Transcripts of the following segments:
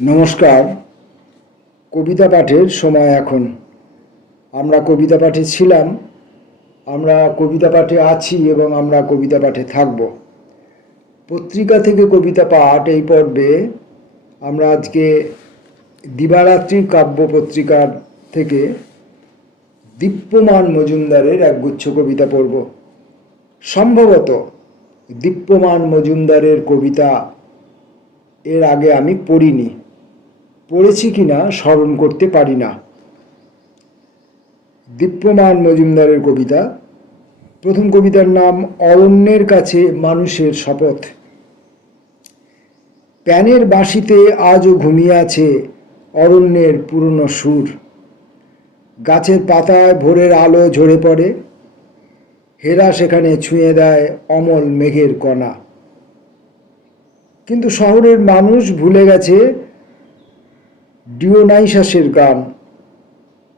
নমস্কার। কবিতা পাঠের সময় এখন। আমরা কবিতা পাঠে ছিলাম, আমরা কবিতা পাঠে আছি এবং আমরা কবিতা পাঠে থাকব। পত্রিকা থেকে কবিতা পাঠ এই পর্বে আমরা আজকে দিবারাত্রি কাব্য পত্রিকার থেকে দীপ্যমান মজুমদারের একগুচ্ছ কবিতা পড়ব। সম্ভবত দীপ্যমান মজুমদারের কবিতা এর আগে আমি পড়িনি, পড়েছি কিনা স্মরণ করতে পারি না। দীপ্যমান মজুমদারের কবিতা। প্রথম কবিতার নাম অরণ্যের কাছে মানুষের শপথ। প্যানের বাঁশিতে আজও ঘুমিয়ে আছে অরণ্যের পুরনো সুর। গাছের পাতায় ভোরের আলো ঝরে পড়ে, হেরা সেখানে ছুঁয়ে দেয় অমল মেঘের কণা। কিন্তু শহরের মানুষ ভুলে গেছে ডিওনাইসাসের গান।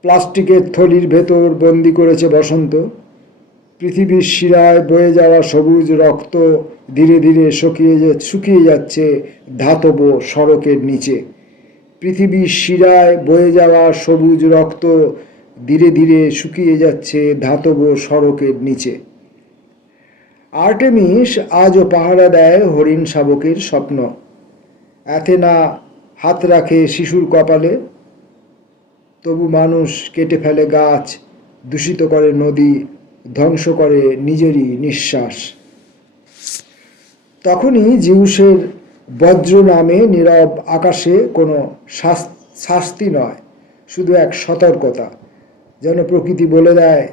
প্লাস্টিকের থলির ভেতর বন্দি করেছে বসন্ত। পৃথিবীর শিরায় বয়ে যাওয়া সবুজ রক্ত ধীরে ধীরে শুকিয়ে যাচ্ছে ধাতব সড়কের নিচে। পৃথিবীর শিরায় বয়ে যাওয়া সবুজ রক্ত ধীরে ধীরে শুকিয়ে যাচ্ছে ধাতব সড়কের নিচে। আর্টেমিস আজও পাহারা দেয় হরিণ শাবকের স্বপ্ন। অ্যাথেনা হাত রাখে শিশুর কপালে, তবু মানুষ কেটে ফেলে গাছ, দূষিত করে নদী, ধ্বংস করে নিজেরই নিঃশ্বাস। তখনই জিউসের বজ্র নামে নীরব আকাশে কোনো শাস্তি নয়, শুধু এক সতর্কতা। যেন প্রকৃতি বলে দেয়,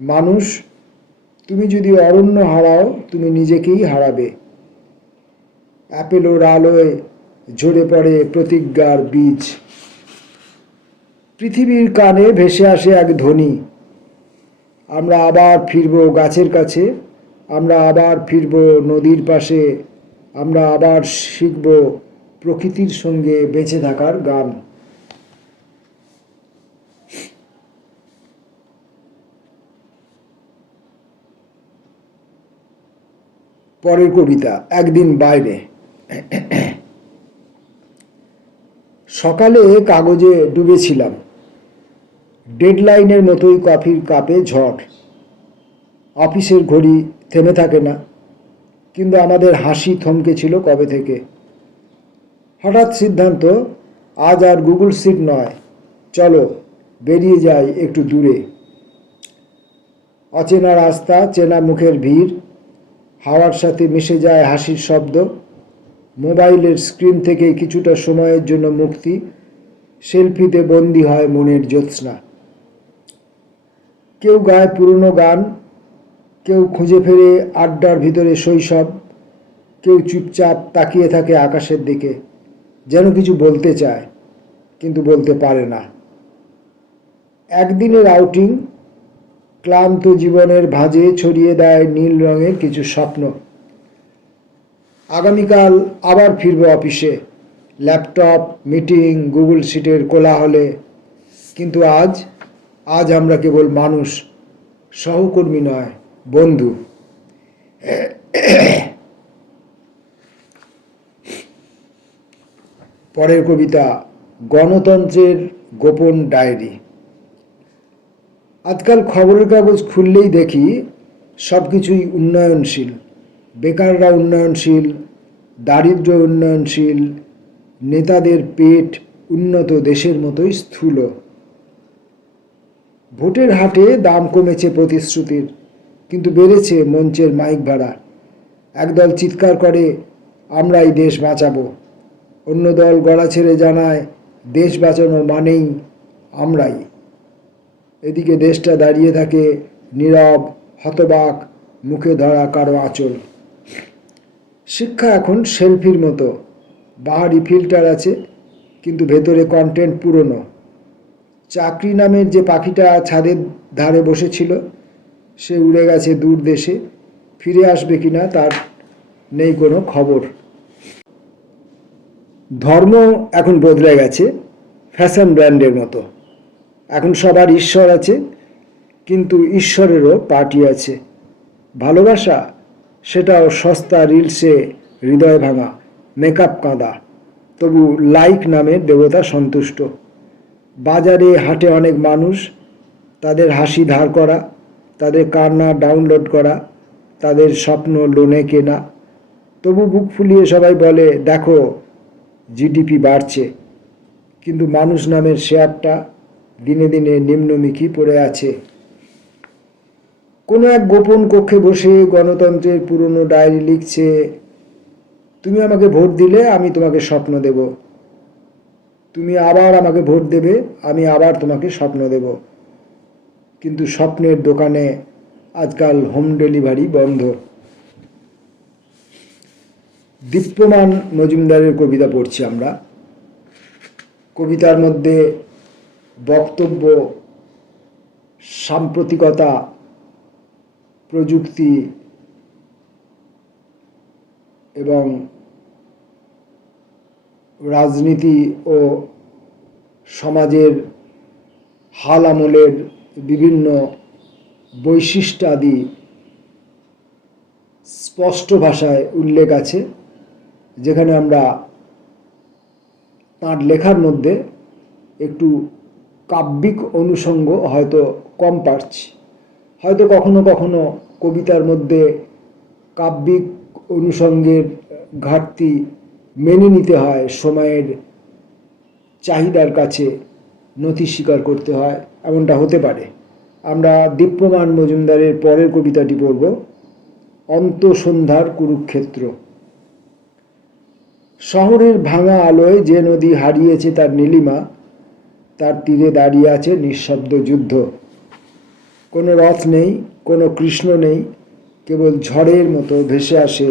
মানুষ, তুমি যদি অরণ্য হারাও তুমি নিজেকেই হারাবে। অ্যাপেলোর আলোয় ঝরে পড়ে প্রতিজ্ঞার বীজ। পৃথিবীর কানে ভেসে আসে এক ধ্বনি, আমরা আবার ফিরব গাছের কাছে, আমরা আবার ফিরব নদীর পাশে, আমরা আবার শিখব প্রকৃতির সঙ্গে বেঁচে থাকার গান। পরের কবিতা একদিন বাইরে। সকালে কাগজে ডুবেছিলাম, ডেডলাইনের মতোই কফির কাপে ঝড়। অফিসের ঘড়ি থেমে থাকে না, কিন্তু আমাদের হাসি থমকেছিল কবে থেকে। হঠাৎ সিদ্ধান্ত, আজ আর গুগল সিট নয়, চলো বেরিয়ে যাই একটু দূরে। অচেনা রাস্তা, চেনা মুখের ভিড়, হাওয়ার সাথে মিশে যায় হাসির শব্দ। মোবাইলের স্ক্রিন থেকে কিছুটা সময়ের জন্য মুক্তি, সেলফিতে বন্দী হয় মনের জ্যোৎস্না। কেউ গায় পুরনো গান, কেউ খুঁজে ফেরে আড্ডার ভিতরে শৈশব, কেউ চুপচাপ তাকিয়ে থাকে আকাশের দিকে, যেন কিছু বলতে চায় কিন্তু বলতে পারে না। একদিনের আউটিং ক্লান্ত জীবনের ভাঁজে ছড়িয়ে দেয় নীল রঙের কিছু স্বপ্ন। আগামীকাল আবার ফিরব অফিসে, ল্যাপটপ, মিটিং, গুগল শিটের কোলাহলে। কিন্তু আজ আমরা কেবল মানুষ, সহকর্মী নয়, বন্ধু। পরের কবিতা গণতন্ত্রের গোপন ডায়েরি। আজকাল খবরের কাগজ খুললেই দেখি সব কিছুই উন্নয়নশীল। বেকাররা উন্নয়নশীল, দারিদ্র্য উন্নয়নশীল, নেতাদের পেট উন্নত দেশের মতোই স্থূল। ভোটের হাটে দাম কমেছে প্রতিশ্রুতির, কিন্তু বেড়েছে মঞ্চের মাইক ভাড়া। একদল চিৎকার করে, আমরাই দেশ বাঁচাবো। অন্য দল গলা ছেড়ে জানায়, দেশ বাঁচানো মানেই আমরাই। এদিকে দেশটা দাঁড়িয়ে থাকে নীরব, হতবাক, মুখে ধরা কারো আঁচল। শিক্ষা এখন সেলফির মতো, বাহারি ফিল্টার আছে কিন্তু ভেতরে কন্টেন্ট পুরনো। চাকরি নামের যে পাখিটা ছাদের ধারে বসেছিল সে উড়ে গেছে দূর দেশে, ফিরে আসবে কিনা তার নেই কোনো খবর। ধর্ম এখন বদলে গেছে ফ্যাশন ব্র্যান্ডের মতো। এখন সবার ঈশ্বর আছে, কিন্তু ঈশ্বরেরও পার্টি আছে। ভালোবাসা, সেটাও সস্তা রিলসে হৃদয় ভাঙা, মেকআপ কাঁদা। তবু লাইক নামের দেবতা সন্তুষ্ট। বাজারে হাটে অনেক মানুষ, তাদের হাসি ধার করা, তাদের কান্না ডাউনলোড করা, তাদের স্বপ্ন লোনে কেনা। তবু বুক ফুলিয়ে সবাই বলে, দেখো জিডিপি বাড়ছে, কিন্তু মানুষ নামের শেয়ারটা দিনে দিনে নিম্নমুখী পড়ে আছে। কোনো এক গোপন কক্ষে বসে গণতন্ত্রের পুরনো ডায়েরি লিখছে, তুমি আমাকে ভোট দিলে আমি তোমাকে স্বপ্ন দেব, তুমি আবার আমাকে ভোট দেবে, আমি আবার তোমাকে স্বপ্ন দেব। কিন্তু স্বপ্নের দোকানে আজকাল হোম ডেলিভারি বন্ধ। দীপ্যমান মজুমদারের কবিতা পড়ছি আমরা। কবিতার মধ্যে বক্তব্য, সাম্প্রতিকতা, প্রযুক্তি এবং রাজনীতি ও সমাজের হাল আমলের বিভিন্ন বৈশিষ্ট্যাদি স্পষ্ট ভাষায় উল্লেখ আছে, যেখানে আমরা তাঁর লেখার মধ্যে একটু কাব্যিক অনুষঙ্গ হয়তো কম পাচ্ছি। হয়তো কখনো কখনো কবিতার মধ্যে কাব্যিক অনুষঙ্গের ঘাটতি মেনে নিতে হয়, সময়ের চাহিদার কাছে নথি স্বীকার করতে হয়, এমনটা হতে পারে। আমরা দীপ্যমান মজুমদারের পরের কবিতাটি পড়ব, অন্তসন্ধ্যার কুরুক্ষেত্র। শহরের ভাঙা আলোয় যে নদী হারিয়েছে তার নীলিমা, তার তীরে দাঁড়িয়ে আছে নিঃশব্দ যুদ্ধ। কোনো রথ নেই, কোনো কৃষ্ণ নেই, কেবল ঝড়ের মতো ভেসে আসে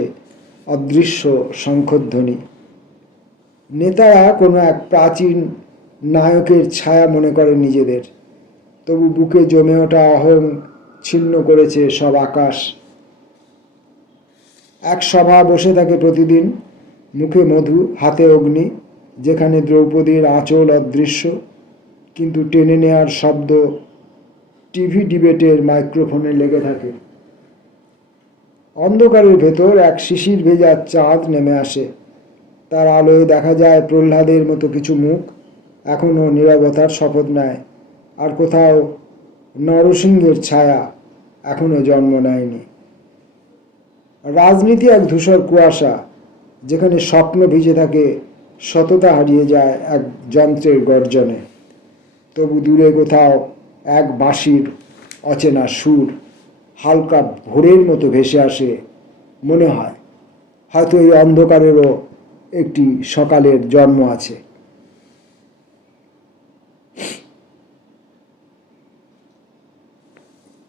অদৃশ্য শঙ্খধ্বনি। নেতারা কোনো এক প্রাচীন নায়কের ছায়া মনে করে নিজেদের, তবু বুকে জমে ওঠা অহং ছিন্ন করেছে সব আকাশ। এক সভা বসে থাকে প্রতিদিন, মুখে মধু হাতে অগ্নি, যেখানে দ্রৌপদীর আঁচল অদৃশ্য, কিন্তু টেনে নেয়ার শব্দ টিভি ডিবেটের মাইক্রোফোনে লেগে থাকে। অন্ধকারের ভেতর এক শিশির ভেজা চাঁদ নেমে আসে, তার আলোয় দেখা যায় প্রহ্লাদের মতো কিছু মুখ এখনও নীরবতার শপথ নেয়, আর কোথাও নরসিংহের ছায়া এখনও জন্ম নেয়নি। রাজনীতি এক ধূসর কুয়াশা, যেখানে স্বপ্ন ভিজে থাকে, সততা হারিয়ে যায় এক যন্ত্রের গর্জনে। তবু দূরে কোথাও এক বাঁশির অচেনা সুর হালকা ভোরের মতো ভেসে আসে। মনে হয় হয়তো এই অন্ধকারেরও একটি সকালের জন্ম আছে।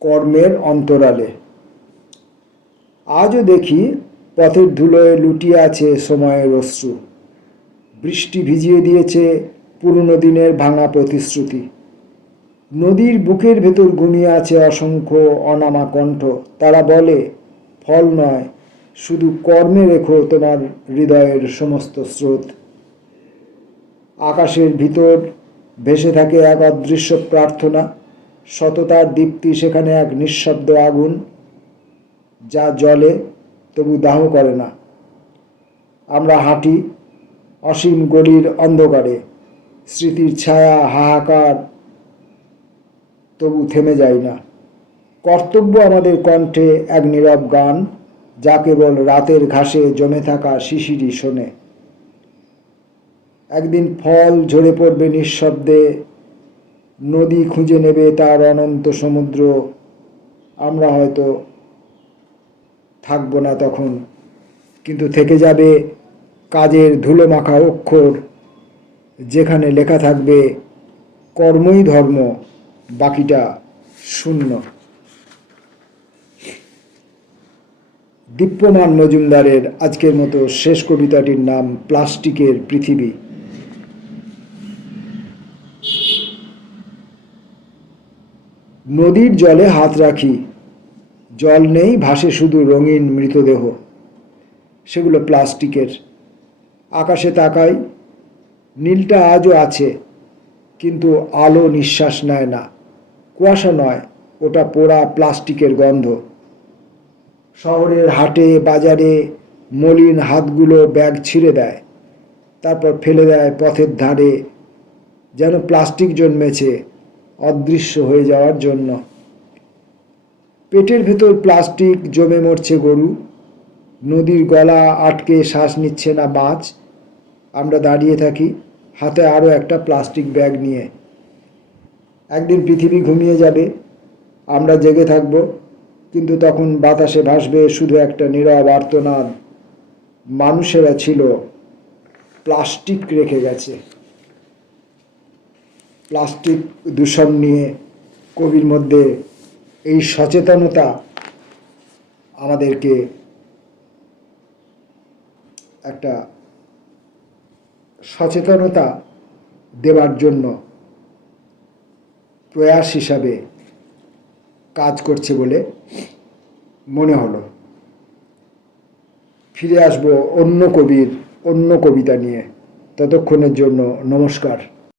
কর্মের অন্তরালে। আজও দেখি পথের ধুলোয় লুটিয়ে আছে সময়ের অশ্রু। বৃষ্টি ভিজিয়ে দিয়েছে পুরনো দিনের ভাঙা প্রতিশ্রুতি। নদীর বুকের ভেতর ঘুমিয়ে আছে অসংখ্য অনামা কণ্ঠ, তারা বলে, ফল নয়, শুধু কর্মে রেখো তোমার হৃদয়ের সমস্ত স্রোত। আকাশের ভিতর ভেসে থাকে এক অদৃশ্য প্রার্থনা, সততার দীপ্তি সেখানে এক নিঃশব্দ আগুন, যা জ্বলে তবু দাহ করে না। আমরা হাঁটি অসীম গলির অন্ধকারে, স্মৃতির ছায়া হাহাকার, তবু থেমে যাই না। কর্তব্য আমাদের কণ্ঠে এক নীরব গান, যা কেবল রাতের ঘাসে জমে থাকা শিশিরই শোনে। একদিন ফল ঝরে পড়বে নিঃশব্দে, নদী খুঁজে নেবে তার অনন্ত সমুদ্র। আমরা হয়তো থাকবো না তখন, কিন্তু থেকে যাবে কাজের ধুলো মাখা অক্ষর, যেখানে লেখা থাকবে কর্মই ধর্ম, বাকিটা শূন্য। দীপ্যমান মজুমদারের আজকের মতো শেষ কবিতাটির নাম প্লাস্টিকের পৃথিবী। নদীর জলে হাত রাখি, জল নেই, ভাসে শুধু রঙিন মৃতদেহ, সেগুলো প্লাস্টিকের। আকাশে তাকাই, নীলটা আজও আছে, কিন্তু আলো নিঃশ্বাস নেয় না। কুয়াশা নয়, ওটা পোড়া প্লাস্টিকের গন্ধ। শহরের হাটে বাজারে মলিন হাতগুলো ব্যাগ ছিঁড়ে দেয়, তারপর ফেলে দেয় পথের ধারে, যেন প্লাস্টিক জন্মেছে অদৃশ্য হয়ে যাওয়ার জন্য। পেটের ভেতর প্লাস্টিক জমে মরছে গরু, নদীর গলা আটকে শ্বাস নিচ্ছে না মাছ। আমরা দাঁড়িয়ে থাকি হাতে আরও একটা প্লাস্টিক ব্যাগ নিয়ে। একদিন পৃথিবী ঘুমিয়ে যাবে, আমরা জেগে থাকব, কিন্তু তখন বাতাসে ভাসবে শুধু একটা নীরব আর্তনাদ, মানুষেরা ছিল, প্লাস্টিক রেখে গেছে। প্লাস্টিক দূষণ নিয়ে কবির মধ্যে এই সচেতনতা আমাদেরকে একটা সচেতনতা দেওয়ার জন্য প্রয়াস হিসাবে কাজ করছে বলে মনে হলো। ফিরে আসবো অন্য কবির অন্য কবিতা নিয়ে। ততক্ষণের জন্য নমস্কার।